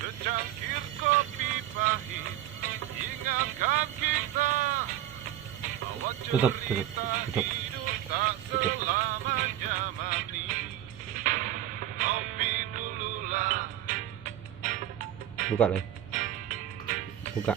Secangkir kopi pahit ingatkan kita bahwa cerita hidup tak selamanya manis. Kopi dululah. Buka nih. Buka.